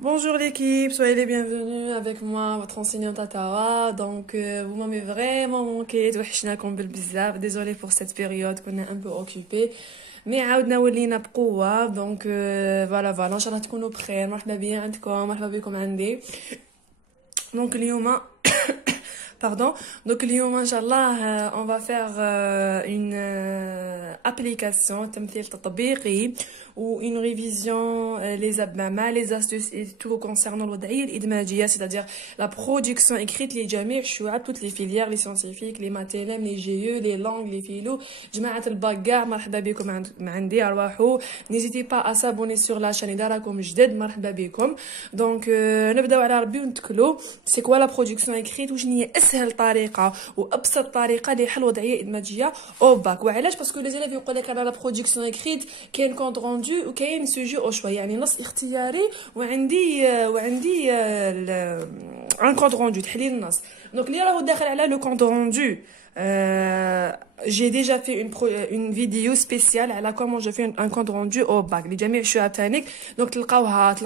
Bonjour l'équipe, soyez les bienvenus avec moi, votre enseignante Atawa. Donc, vous m'avez vraiment manqué, توحشناكم بالبزاف. Désolée pour cette période qu'on est un peu occupé. Mais عاودنا ولينا بقوة. Donc, voilà, إن شاء الله تكونوا بخير. مرحبا بيا عندكم، مرحبا بكم عندي. Donc, اليوم Pardon. Donc, اليوم إن شاء الله on va faire une application تمثيل تطبيقي ou une révision les abmama, les astuces et tout concernant الوضعية الإدماجية, c'est-à-dire la production écrite لجميع الشعب, toutes les filières, les scientifiques, les matélèmes, les GE, les langues, les philo. جماعة الباك كاع مرحبا بكم عندي أرواحو. N'hésitez pas à s'abonner sur la chaîne إذا راكم جدد, مرحبا بكم. Donc نبداو على ربي ونتكلو. C'est quoi la production écrite وشنو هي أسهل طريقة وأبسط طريقة لحل وضعية إدماجية أو باك. وعلاش؟ باسكو لي زيليف يقول لك على la production écrite كاين كونت روندو وكاين سوجي او شوا, يعني نص اختياري وعندي ان كونت روندو تحليل النص. دونك اللي راهو داخل على لو كونت روندو, j'ai déjà fait une vidéo spéciale على comment je fais un compte rendu au bac لجميع الشعب تانيك. donc تلقاو هاد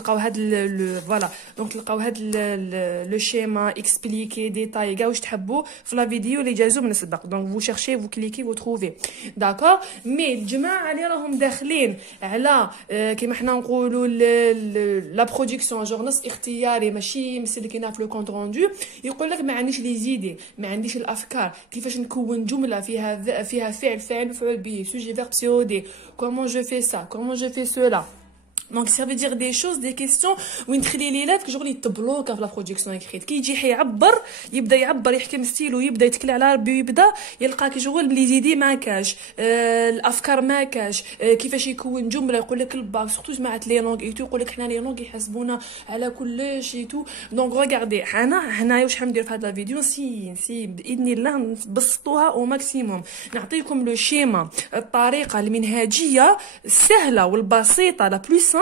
voilà, donc تلقاو هاد le schéma expliqué détaillé كاع واش تحبوا في لا فيديو اللي جازو من السبق. donc vous cherchez, vous cliquez, vous trouvez, d'accord. mais الجماعه اللي راهم داخلين على كيما حنا نقولوا لا برودكسيون جور نص اختياري ماشي مسلكينها في لو كونت روندو, يقول لك ما عنديش لي زيدي, ما عنديش الافكار كيفاش نكون جمله فيها فعل مفعول به, sujet verbe COD, comment je fais ça, comment je fais cela. Donc ça veut dire des choses, des questions وين تخلي ليلات كشغل يتبلوكا في لا برودكسيون اكريت. كي يجي يعبر يبدا يحكم ستيلو, يبدا يتكل على ربي ويبدا يلقى كشغل بلي زيدي ما كاش, الافكار ما كاش, كيفاش يكون جمله. يقول لك الباك سورتو جماعه لي لونغ ايتو, يقول لك حنا لي لونغ يحاسبونا على كلش ايتو. دونك ريغاردي حنا واش حندير في هذا الفيديو, نسي باذن الله نبسطوها او ماكسيموم, نعطيكم لو شيما, الطريقه المنهجيه السهله والبسيطه لا بلوس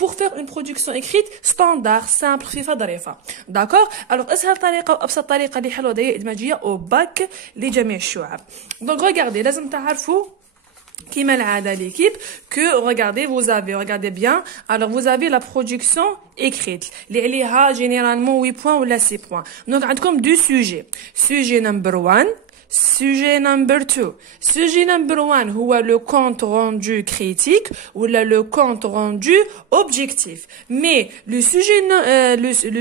pour faire une production écrite standard, simple, خفيفة ظريفة. d'accord. alors أسهل طريقة وأبسط طريقة لحل وضعية إدماجية أو باك لجميع الشعب. donc regardez, لازم تعرفوا كيما العادة l'équipe que regardez bien. alors vous avez la production écrite اللي عليها généralement 8 points ولا 6 points. donc عندكم deux sujets. sujet number 1, sujet number 2. sujet number 1 هو le compte rendu critique ou le compte rendu objectif. mais le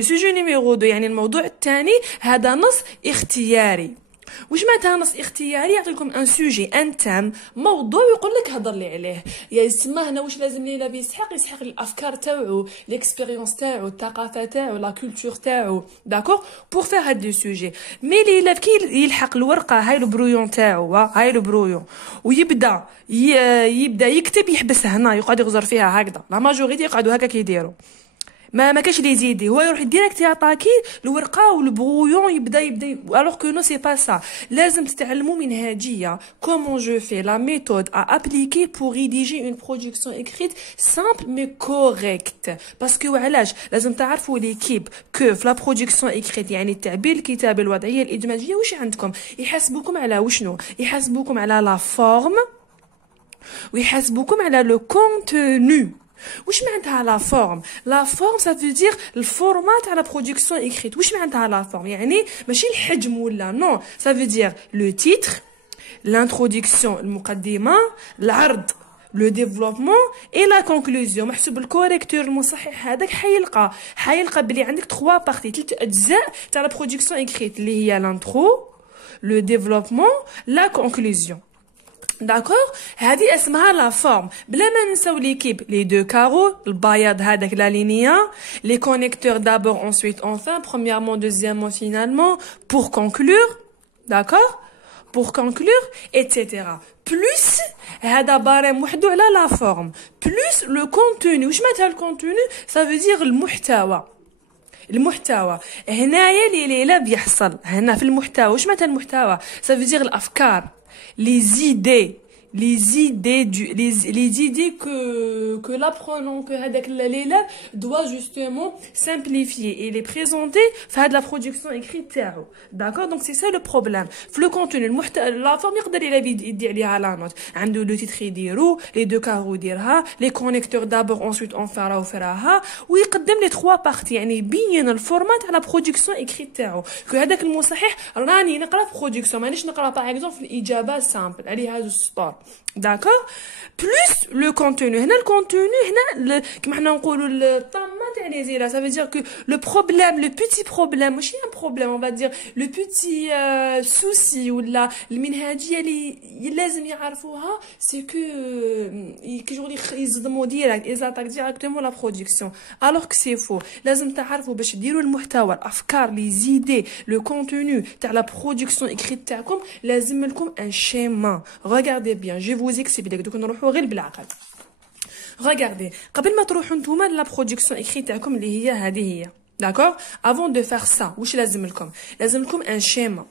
sujet numéro 2 يعني الموضوع الثاني هذا نص اختياري. واش معناتها نص اختياري؟ يعطيكم ان سوجي ان تام موضوع ويقول لك هضر لي عليه. يعني تسمى هنا واش لازم لينا يسحق الافكار تاعو, ليكسبيريونس تاعو, الثقافه تاعو, لا كولتور تاعو, داكور, بور فير هاد دو سوجي. مي ليلا كي يلحق الورقه هاي البرويون تاعو, هاي البرويون, ويبدا يكتب, يحبس هنا يقعد يغزر فيها هكذا. لا ماجوريتي يقعدوا هكا كيديروا, ما كاش لي زيدي, هو يروح ديريكت يعطاكي الورقه والبرويون يبدا alors que non c'est pas ça. لازم تتعلموا منهجيه, comment je fais la méthode à appliquer pour rédiger une production écrite simple mais correcte. parce que وعلاش لازم تعرفوا l'équipe que في la production écrite يعني التعبير الكتابي الوضعيه الادماجيه واش عندكم يحاسبوكم على وشنو, يحاسبوكم على la forme ويحاسبوكم على le contenu. واش معناتها لا فورم؟ لا فورم ça veut dire الفورمات على برودكسيون اكريت. واش معناتها لا فورم؟ يعني ماشي الحجم ولا نو, ça veut dire le titre, l'introduction المقدمه, العرض لو ديفلوبمون اي لا كونكلوزيون. محسوب الكوريكتور المصحح هذاك حيلقى بلي عندك 3 بارتي, 3 اجزاء تاع لا برودكسيون اكريت اللي هي لانترو, لو ديفلوبمون, لا كونكلوزيون. d'accord. هذه اسمها لا فورم. بلا ما ننساو ليكيب لي دو كارو, البياض هذاك لا لينيا, لي كونيكتور d'abord, ensuite enfin, premièrement, deuxièmement, finalement, pour conclure, d'accord, pour conclure, etc. plus هذا بارام وحده على لا فورم, plus le contenu. واش معناتها الكونتوني؟ ça veut dire المحتوى. هنايا ليلى بيحصل هنا في المحتوى. واش معناتها المحتوى؟ ça veut dire الافكار, les idées les idées que l'apprenant, que l'élève doit justement simplifier et les présenter, faire de la production écrite. D'accord? Donc c'est ça le problème. Le contenu, la forme يقدر يدير على la note. عنده le titre يديرو, les deux carreaux يديرها, les connecteurs d'abord, ensuite on fera ويقدم les trois parties. يعني بين الفورمات على production écrite تاعو. كو هذاك المصحح راني نقرا production مانيش نقرا par exemple الإجابة simple عليها هذا السطور. D'accord? Plus le contenu. هنا le contenu هنا كما حنا نقولوا الطامة تاع لي زيرا. Ça veut dire que le problème, le petit problème, ماشي un problème, on va dire le petit souci ولا المنهجية اللي لازم يعرفوها, c'est que كيجوا يصدموا ديريكت, ils attaquent directement la production. Alors que c'est faux. لازم تعرفوا باش ديروا المحتوى, الأفكار, les idées, le contenu تاع la production écrite تاعكم لازم لكم un schéma. Regardez bien, je vous explique. دوك نروحوا غير بالعقل. Regardez, قبل ما تروحوا نتوما la production écrite تاعكم اللي هي هذه هي. D'accord? Avant de faire ça, وش لازم لكم un schéma.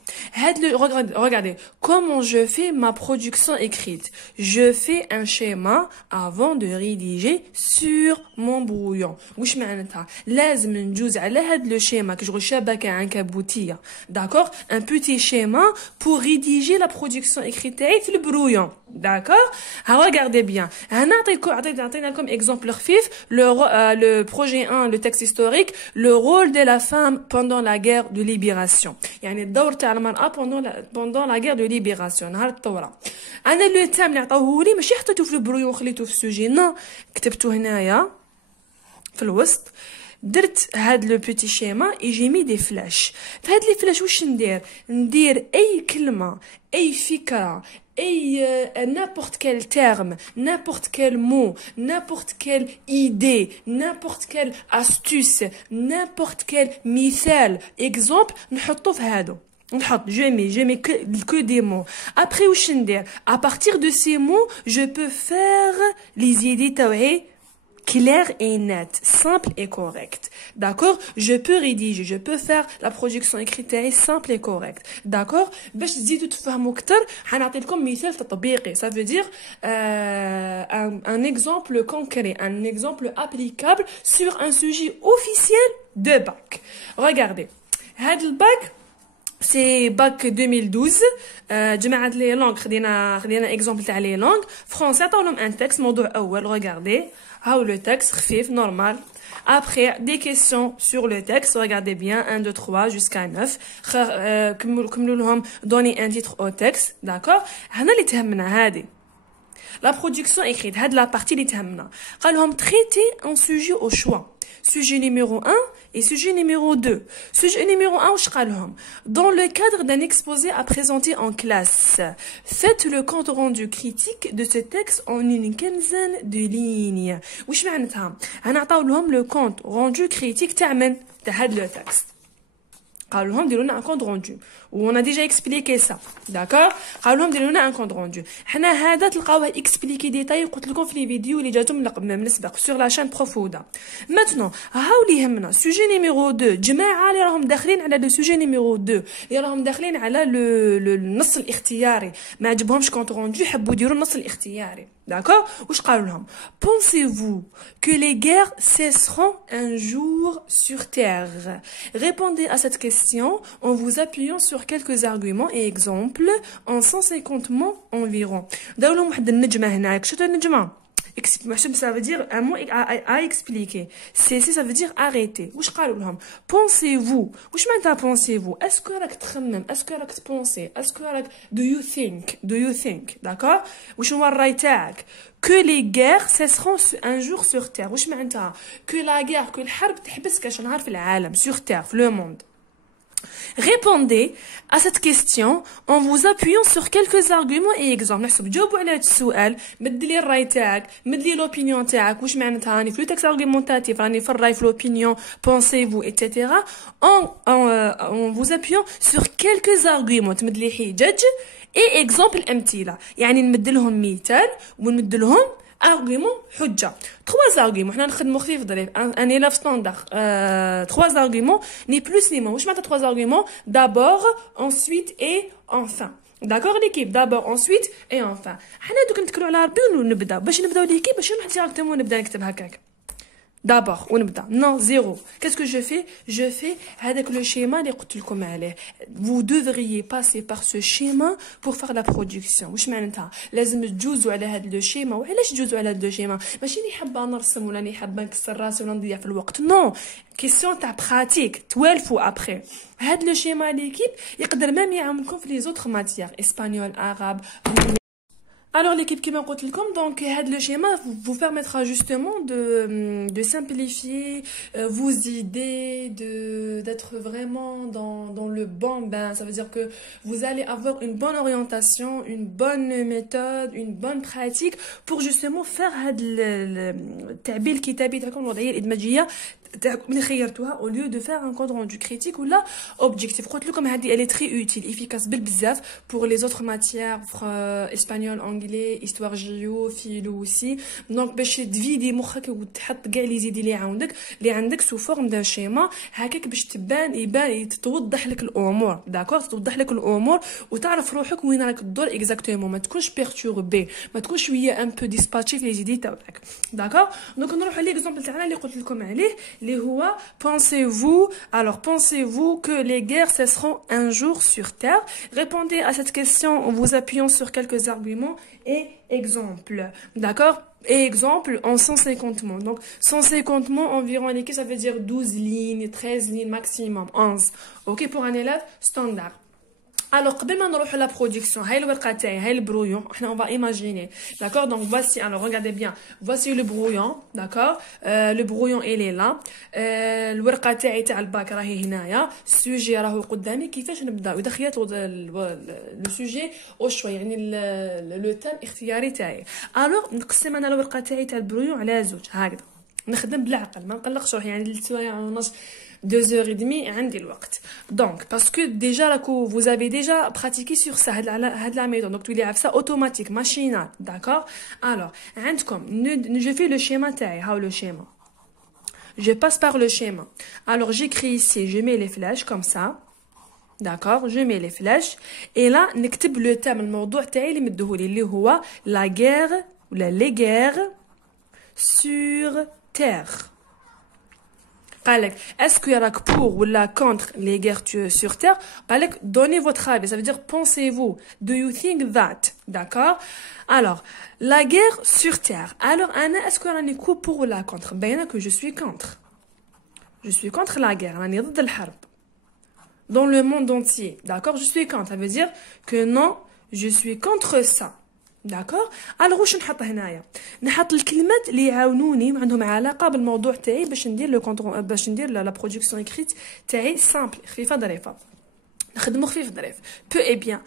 Regardez, comment je fais ma production écrite. Je fais un schéma avant de rédiger sur mon brouillon. وش معناتها لازم نجوز على هذا le schéma que je شبكة عنكبوتية. D'accord? Un petit schéma pour rédiger la production écrite تاعي في البرويون. D'accord? Regardez bien. عطينا لكم exemple خفيف, le projet 1, le texte historique, le rôle de la femme pendant la guerre de libération. يعني الدور تاع المرأة pendant la guerre de libération, نهار الثورة. أنا لو تام اللي عطاوهولي ماشي حطيته في البرويون وخليته في السوجي, نو, كتبته هنايا في الوسط. درت هاد لو بيتي شيما et j'ai mis des flèches. فهاد لي فلاش واش ندير اي كلمة, اي فكرة, n'importe quel terme, n'importe quel mot, n'importe quelle idée, n'importe quelle astuce, n'importe quel مثال, exemple, نحطو في هادو. Je mets que des mots. Après, وش ندير? À partir de ces mots, je peux faire les idées تاوعي clair et net, simple et correct. D'accord? Je peux rédiger, je peux faire la production écrite simple et correcte. D'accord? باش تزيدوا تفهموا اكثر حنعطي لكم مثال تطبيقي. Ça veut dire un exemple concret, un exemple applicable sur un sujet officiel de bac. Regardez. هذا الباك c'est bac 2012. جماعة les langues خدينا exemple تاع les langues. Français عطاو لهم un texte موضوع أول. Regardez. How le texte, خفيف, normal. Après, des questions sur le texte. Regardez bien, 1, 2, 3, jusqu'à 9. كملوا لهم donner un titre au texte. D'accord? هنا اللي تهمنا هذه. La production écrite, هاد la partie اللي تهمنا. قال لهم traiter un sujet au choix. Sujet numéro 1 et sujet numéro 2. Sujet numéro 1, وش قال لهم? Dans le cadre d'un exposé à présenter en classe, faites le compte rendu critique de ce texte en une quinzaine de lignes. وش معناتها؟ هنعطاو لهم le compte rendu critique تاع من؟ تاع هاد le texte. قالوا لهم ديروا لنا un compte rendu. On a déjà expliqué ça. D'accord? قالوا لهم ديروا لنا un compte rendu. حنا هذا تلقاوه expliqué détail قلت لكم في لي فيديو اللي جاتهم من السبق sur la chaîne Profoda. Maintenant, هاو اللي يهمنا sujet numéro 2. جماعة اللي راهم داخلين على le sujet numéro 2. اللي راهم داخلين على النص الاختياري. ما عجبهمش compte rendu حبوا يديروا النص الاختياري. D'accord? وش قالوا لهم? Pensez-vous que les guerres cesseront un jour sur terre? Répondez à cette question en vous appuyant sur quelques arguments et exemples en 150 mots environ. داو لهم واحد النجمة هناك. شفتوا النجمة؟ Ça veut dire un mot à expliquer. Cesser, ça veut dire arrêter. وش قالوا لهم? Pensez-vous. وش معناتها pensez-vous? Est-ce que راك تخمم? Est-ce que راك تبونسي? Est-ce que راك do you think? Do you think? D'accord? وش هو الرأي تاعك? Que les guerres cesseront un jour sur terre. وش معناتها? Que la guerre, que الحرب تحبس كاش نهار في العالم. Sur terre, في le monde. Répondez à cette question en vous appuyant sur quelques arguments et exemples. نحسب جاوبوا على هذا السؤال, مد لي الراي تاعك, مد لي l'opinion تاعك, واش معناتها راني في le texte argumentatif, راني في الراي في l'opinion, pensez-vous, etc. En vous appuyant sur quelques arguments, تمد لي حجج et exemple أمثلة. يعني نمد لهم مثال ونمد لهم argument حجة. 3 arguments. حنا نخدمو خفيف ظريف. Un élève standard. 3 arguments, ni plus ni moins. واش معناتها 3 arguments? D'abord, ensuite et enfin. D'accord l'équipe, d'abord, ensuite et enfin. حنا دوك نتكلوا على ربي ونبدا باش نبداو l'équipe باش نروح ديريكتومون نبدا نكتب هكاك. D'abord, on نبدا. Non, zéro. Qu'est-ce que je fais? Je fais avec le schéma اللي قلت لكم عليه. Vous devriez passer par ce schéma pour faire la production. واش معناتها؟ لازم تجوزوا على هذا الشيما. وعلاش تجوزوا على هذا الشيما؟ ماشي اللي حابه نرسم ولا اللي حابه نكسر راسي ولا نضيع في الوقت. Non. Question تاع pratique. توالفوا après. هذا الشيما ليكيب يقدر même يعاونكم في les autres matières. Espagnol, arabe. Alors l'équipe qui m'a dit comme donc le schéma vous permettra justement de simplifier vos idées, d'être vraiment dans le bon bain. Ça veut dire que vous allez avoir une bonne orientation, une bonne méthode, une bonne pratique pour justement faire التعبير الكتابي تاعكم الوضعيه الادماجيه من خيرتوها au lieu de faire un compte rendu critique ou là objectif. قلت لكم هذه elle est très utile, efficace بزاف pour les autres matières espagnol, anglais, histoire géo, philo aussi. donc باش تفيدي مخك وتحط كاع لي زيد اللي عندك سو فورم دان شيما هكاك باش يبان توضح لك الامور. داكور توضح لك الامور وتعرف روحك وين راك تدور اكزاكتومون. ما تكونش بيرتوربي، ما تكونش شويه ان بو ديسباتشي في لي زيدي تاعك. داكور دونك نروحوا ليكزامبل تاعنا اللي قلت لكم عليه اللي هو pensez-vous que les guerres cesseront un jour sur terre? Répondez à cette question en vous appuyant sur quelques arguments et exemples. D'accord? Et exemple en 150 mots. Donc 150 mots environ en équipe, ça veut dire 12 lignes, 13 lignes maximum, 11. OK pour un élève standard. Alors, قبل ما نروح la production, هاي الورقة تاعي, هاي البرويون, on va imaginer. D'accord? Donc, voici, alors, regardez bien. Voici le brouillon. D'accord? Le brouillon, il est là. الورقة تاعي تاع الباك راهي هنايا. السوجي راهو قدامي. كيفاش نبداو؟ إذا خيرت le sujet au choix. يعني le thème اختياري تاعي. Alors, نقسم أنا الورقة تاعي تاع البرويون على زوج. هكذا. نخدم بالعقل. ما نقلقش روحي. يعني السوايع ونص. 2h30 عندي الوقت. Donc parce que déjà vous avez déjà pratiqué sur ça هاد la méthode. Donc tu les ça automatique, machinal, d'accord? Alors, عندكم je fais le schéma تاعي. هاو le schéma. Je passe par le schéma. Alors j'écris ici, je mets les flèches comme ça. D'accord? Je mets les flèches et là نكتب le thème الموضوع تاعي اللي مديهولي اللي هو la guerre ولا les guerres sur terre. قالك est-ce que راك pour ou la contre les guerres sur terre. قالك donnez votre avis, ça veut dire pensez-vous, do you think that. d'accord? Alors la guerre sur terre. alors انا est-ce que راني pour ou la contre. باينه que je suis contre la guerre. راني ضد الحرب dans le monde entier. d'accord? je suis contre, ça veut dire que non, je suis contre ça. داكور. الوغ واش نحط هنايا؟ نحط الكلمات اللي يعاونوني عندهم علاقه بالموضوع تاعي باش ندير لا برودكسيون اكريت تاعي سامبل خفيفه ظريفه. نخدمو خفيف ظريف. peu et bien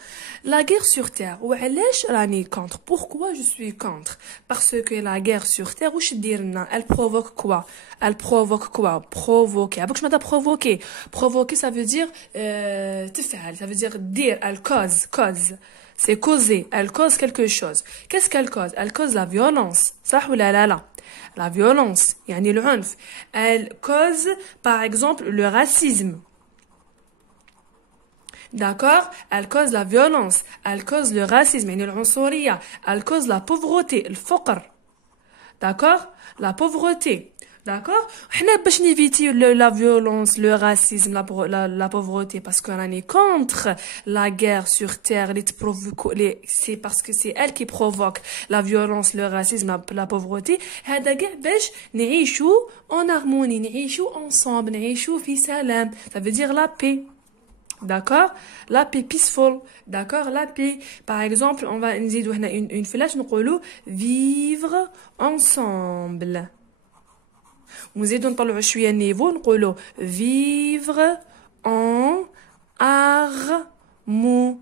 la guerre sur terre. وعلاش راني contre? pourquoi je suis contre? parce que la guerre sur terre واش دير لنا؟ elle provoque quoi? provoquer. عباك معناتها provoquer ça veut dire تفعل, ça veut dire dire. elle cause c'est causer. elle cause quelque chose. qu'est-ce qu'elle cause? elle cause la violence. صح ولا لا؟ la violence يعني العنف. elle cause par exemple le racisme. d'accord? elle cause la violence. elle cause le racisme يعني العنصرية. elle cause la pauvreté الفقر. d'accord? la pauvreté. d'accord? حنا باش نيفيتي la violence, le racisme, la pauvreté parce qu'on est contre la guerre sur terre, c'est parce que c'est elle qui provoque la violence, le racisme, la pauvreté. هذا كاع باش نعيشو en harmonie, نعيشو ensemble, نعيشو في سلام. ça veut dire la paix. d'accord? la paix peaceful. d'accord? la paix. par exemple on va نزيدو هنا une flèche نقولو vivre ensemble. ونزيدو نطلعو شويه النيفو نقولو vivre en harmonie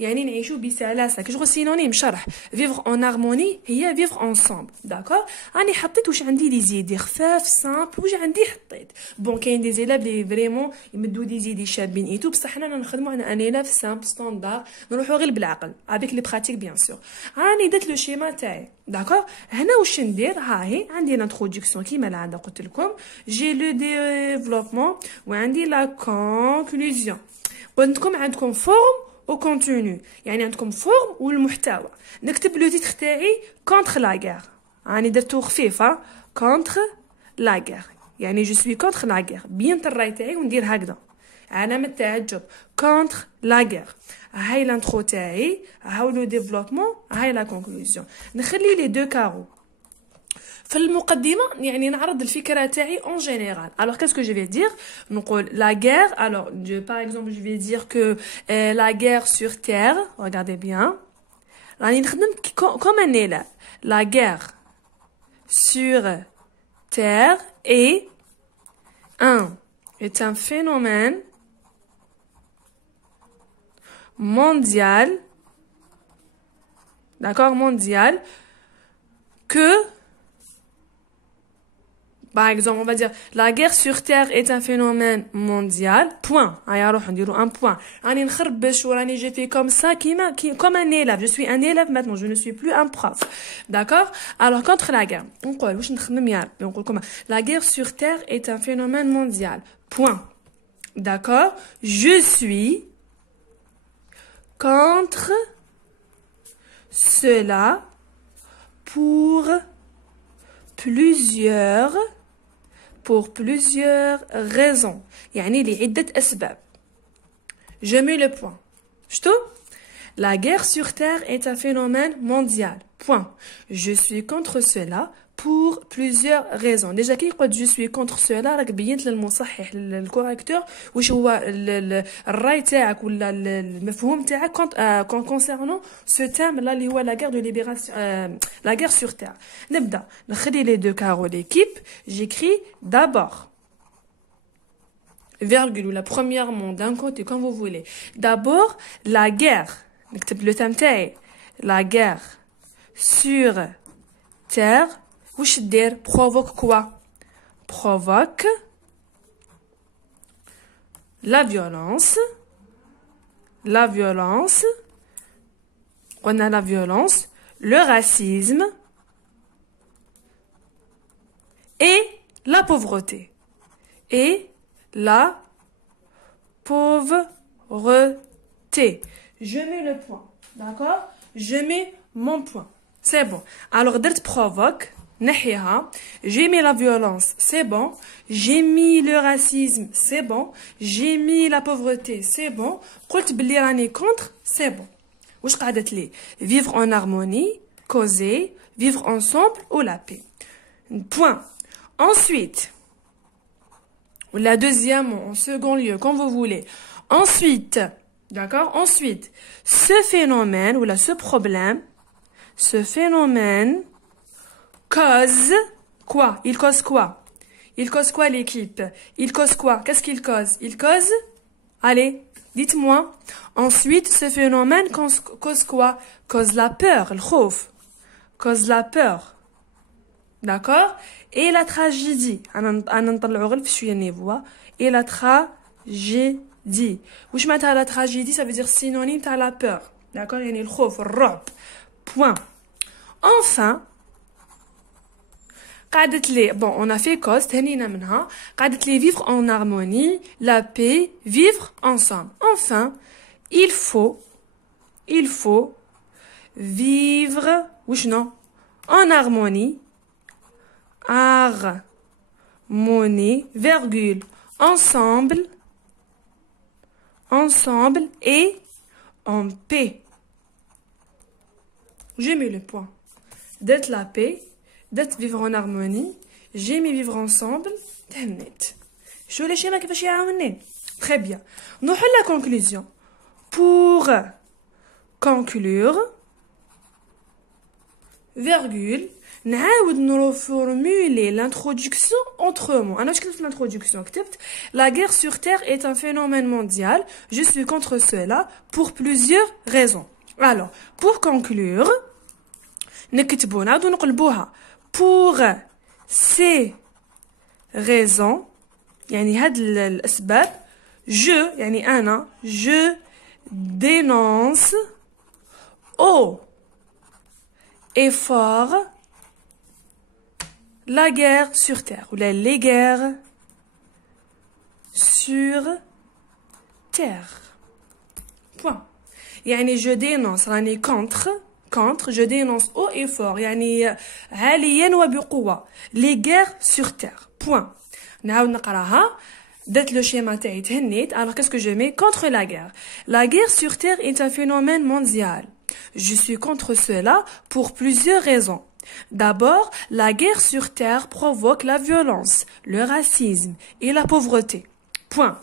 يعني نعيشو بسلاسه. كشغل سينونيم شرح. vivre en harmonie هي vivre ensemble. داكور. راني حطيت واش عندي لي زيدي خفاف سامبل واش عندي حطيت. بون كاين دي زيلاب لي فريمون يمدوا دي زيدي شابين ايتو بصح حنا نخدمو على ان الاف سامبل ستاندار نروحو غير بالعقل افيك لي براتيك بيان سور. راني درت لو شيما تاعي. داكور. هنا واش ندير؟ هاهي عندي لانتروداكسيون كيما العاده قلت لكم. جي لو ديفلوبمون وعندي لا كونكلوزيون. قلت لكم عندكم فورم au contenu. يعني عندكم forme والمحتوى. نكتب لو تيتر تاعي contre la guerre. يعني درتو خفيفة contre la guerre. يعني je suis contre la guerre. بين الراي تاعي وندير هكذا. علامة تعجب contre la guerre. هاي l'intro تاعي. هاو لو développement. هاي la conclusion. نخلي les deux carreaux. في المقدمة يعني نعرض الفكرة تاعي en général. Alors qu'est-ce que je vais dire? نقول la guerre. Alors par exemple je vais dire que la guerre sur terre. Regardez bien. راني نخدم comme un élève. La guerre sur terre est un phénomène mondial. D'accord, mondial que par exemple, on va dire la guerre sur terre est un phénomène mondial. Point. Alors, on dirait un point. J'ai fait comme ça, comme un élève. Je suis un élève maintenant. Je ne suis plus un prof. D'accord? Alors, contre la guerre. On dit, la guerre sur terre est un phénomène mondial. Point. D'accord? Je suis contre cela pour plusieurs raisons. يعني لعدة أسباب. Je mets le point. شتو؟ La guerre sur terre est un phénomène mondial. Point. Je suis contre cela pour plusieurs raisons. Déjà كي يقول je suis contre cela راك بينت للمصحح للكوريكتور واش هو الراي تاعك ولا المفهوم تاعك concernant ce thème là اللي هو la guerre de libération la guerre sur terre. نبدا نخلي les deux carreaux d'équipe. J'écris d'abord virgule ou la premièrement d'un côté comme vous voulez. D'abord la guerre. نكتب le thème تاعي la guerre sur terre. وش دير provoque quoi? Provoque la violence. On a la violence, le racisme et la pauvreté. Je mets le point. D'accord? Je mets mon point. C'est bon. Alors, d'être provoque. J'ai mis la violence, c'est bon. J'ai mis le racisme, c'est bon. J'ai mis la pauvreté, c'est bon. قلت بلي راني contre, c'est bon. واش قعدت لي? Vivre en harmonie, causer, vivre ensemble ou la paix. Point. Ensuite, ou la deuxième, en second lieu, comme vous voulez. Ensuite, d'accord? Ensuite, ce phénomène ou là ce problème, ce phénomène cause quoi? Il cause quoi? Il cause quoi l'équipe? Il cause quoi? Qu'est-ce qu'il cause? Il cause? Allez, dites-moi. Ensuite, ce phénomène cause quoi? Cause la peur, le khouf. Cause la peur. D'accord? Et la tragédie. Et la tragédie. Wesh معناتها la tragédie, ça veut dire synonyme à la peur. D'accord? يعني الخوف, الرعب. Point. Enfin, قعدت لي bon on a fait cause تهنينا منها قعدت لي vivre en harmonie la paix vivre ensemble. Enfin il faut vivre وش non en harmonie virgule ensemble et en paix. J'ai mis le point. D'être la paix, d'être vivre en harmonie, j'ai mis vivre ensemble, تهنيت. شو لي شيما كيفاش يعاونين. Très bien. نروحو la conclusion. Pour conclure, virgule, نعاود نرفورمولي l'introduction autrement. أنا واش كتبت في l'introduction؟ كتبت la guerre sur terre est un phénomène mondial. Je suis contre cela pour plusieurs raisons. Alors, pour conclure, نكتبو نعاودو نقلبوها. Pour ces raisons, يعني هاد الأسباب, يعني أنا, je dénonce haut et fort la guerre sur terre, ou les guerres sur terre. Point. يعني je dénonce راني contre je dénonce haut et fort يعني عاليا وبقوة les guerres sur terre point. نعاود نقراها. درت لو شيما تاعي تهنيت. alors qu'est-ce que je mets contre la guerre sur terre est un phénomène mondial. Je suis contre cela pour plusieurs raisons. D'abord, la guerre sur terre provoque la violence, le racisme et la pauvreté. Point.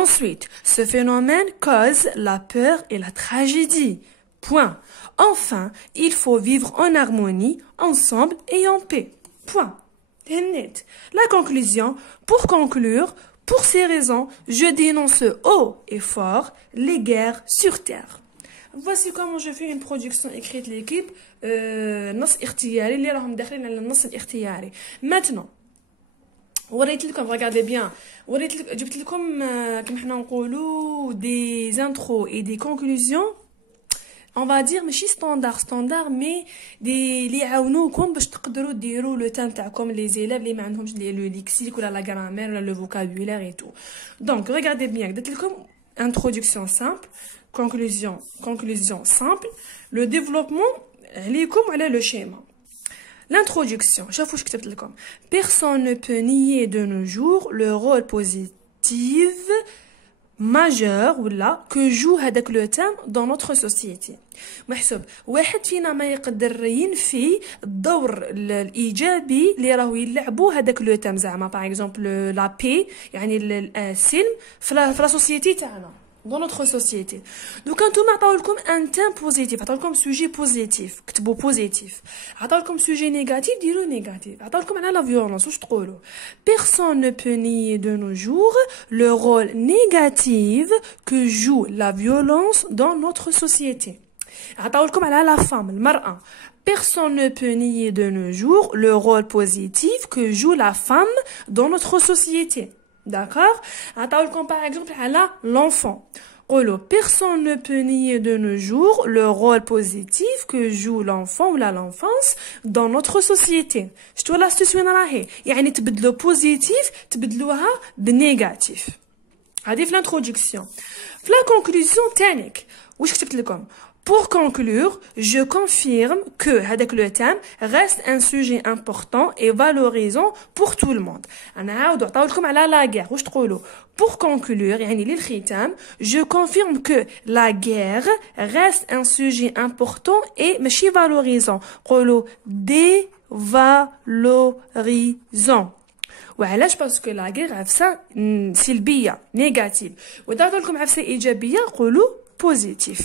Ensuite, ce phénomène cause la peur et la tragédie. Point. Enfin, il faut vivre en harmonie, ensemble et en paix. Point. La conclusion, pour conclure, pour ces raisons, je dénonce haut et fort les guerres sur terre. Voici comment je fais une production écrite l'équipe نص اختياري اللي راهم داخلين على النص الاختياري. Maintenant, وريت لكم regardez bien وريت لكم جبت لكم كما حنا نقولوا des intros et des conclusions on va dire ماشي ستاندار مي دي اللي يعاونوكم باش تقدروا ديروا لو تام تاعكم لي زيلاف اللي ما عندهمش لو ليكسيك ولا لا غرامير ولا لو فوكابولير اي تو. دونك regardez bien درت لكم introduction simple, conclusion simple, le développement عليكم على le schéma. L'introduction, شوفوا واش كتبت لكم. Personne ne peut nier de nos jours le rôle positif majeur ولا que joue هذاك le thème dans notre société. محسوب واحد فينا ما يقدر ينفي الدور الايجابي اللي راهو يلعبوا هذاك لو تام زعما باغ اكزومبل لا بي يعني السلم في لا سوسيتي تاعنا dans notre société. Donc انتوما عطاو لكم ان تام بوزيتيف عطاو لكم سوجي بوزيتيف كتبوا بوزيتيف عطاو لكم سوجي نيجاتيف ديروا نيجاتيف عطاو لكم على لا فيولونس واش تقولوا personne ne peut nier de nos jours le rôle négatif que joue la violence dans notre société. عطاو لكم على لا فام المرأة personne ne peut nier de nos jours le rôle positif que joue la femme dans notre société. D'accord? عطاو لكم par exemple على l'enfant. قولوا personne ne peut nier de nos jours le rôle positif que joue l'enfant ou l'enfance dans notre société. شتو لاستيس وين راهي يعني تبدلوا بوزيتيف تبدلوها بنيجاتيف. هذه في l'introduction. في la conclusion تانيك واش كتبت لكم Pour conclure, je confirme que هذاك le thème reste un sujet important et valorisant pour tout le monde. أنا عاود عطاو لكم على la guerre واش تقولوا Pour conclure يعني للختام je confirme que la guerre reste un sujet important et ماشي valorisant قولوا dévalorisant. وعلاش باسكو لا غير عفسه سلبيه نيجاتيف ودارت لكم عفسه ايجابيه قولوا بوزيتيف.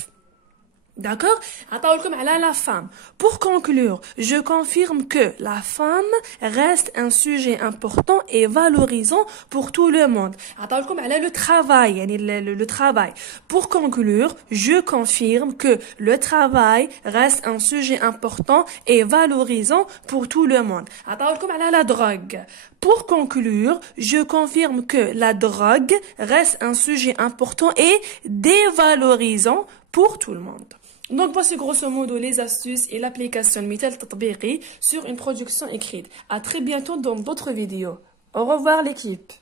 D'accord? عطاولكم على la femme. Pour conclure, je confirme que la femme reste un sujet important et valorisant pour tout le monde. عطاولكم على le travail, يعني le travail. Pour conclure, je confirme que le travail reste un sujet important et valorisant pour tout le monde. عطاولكم على la drogue. Pour conclure, je confirme que la drogue reste un sujet important et dévalorisant pour tout le monde. Donc voici grosso modo les astuces et l'application مثال تطبيقي sur une production écrite. À très bientôt dans d'autres vidéos. Au revoir l'équipe.